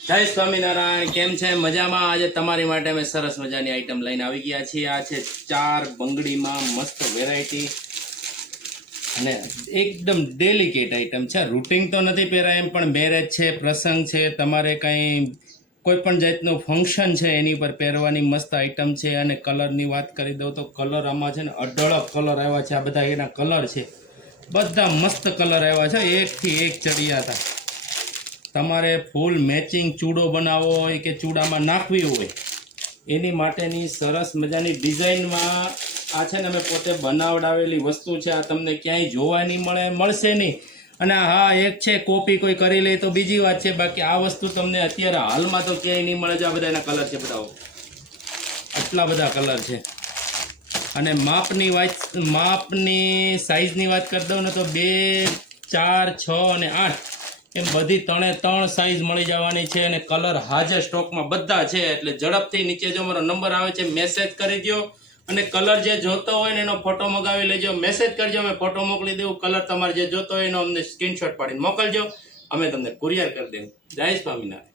જય સ્વામિનારાયણ, કેમ છે? મજામાં? આજે તમારી માટે અમે સરસ મજાની આઈટમ લઈને આવી ગયા છીએ. આ છે 4 બંગડીમાં મસ્ત વેરાયટી અને એકદમ ડેલિકેટ આઈટમ છે. રૂટિંગ તો નથી પહેરાય એમ, પણ મેરેજ છે, પ્રસંગ છે, તમારે કંઈ કોઈ પણ જાતનું ફંક્શન છે એની પર પહેરવાની મસ્ત આઈટમ છે. અને કલરની વાત કરી દઉં તો કલર આમાં છે ને અઢળક કલર આવ્યા છે. આ બધા એના કલર છે, બધા મસ્ત કલર આવ્યા છે, એકથી એક ચડિયા હતા. તમારે ફૂલ મેચિંગ ચૂડો બનાવવો હોય કે ચૂડામાં નાખવી હોય એની માટેની સરસ મજાની ડિઝાઇનમાં આ છે ને અમે પોતે બનાવડાવેલી વસ્તુ છે. આ તમને ક્યાંય જોવા નહીં મળશે નહીં. અને હા, એક છે કોપી કોઈ કરી લે તો બીજી વાત છે, બાકી આ વસ્તુ તમને અત્યારે હાલમાં તો ક્યાંય નહીં મળે. આ બધા એના કલર છે, બતાવો, આટલા બધા કલર છે. અને માપની સાઈઝની વાત કરી દઉં ને તો 2, 4, 6 અને 8 એમ બધી 3 સાઈઝ મળી જવાની છે. અને કલર હાજર સ્ટોકમાં બધા છે. એટલે ઝડપથી નીચે જો મારો નંબર આવે છે, મેસેજ કરી દો. અને કલર જે જોતો હોય ને એનો ફોટો મંગાવી લેજો, મેસેજ કરજો, અમે ફોટો મોકલી દેવું. કલર તમારે જે જોતો હોય એનો અમને સ્ક્રીનશોટ પાડીને મોકલજો, અમે તમને કુરિયર કરી દેવું. જય સ્વામિનારાયણ.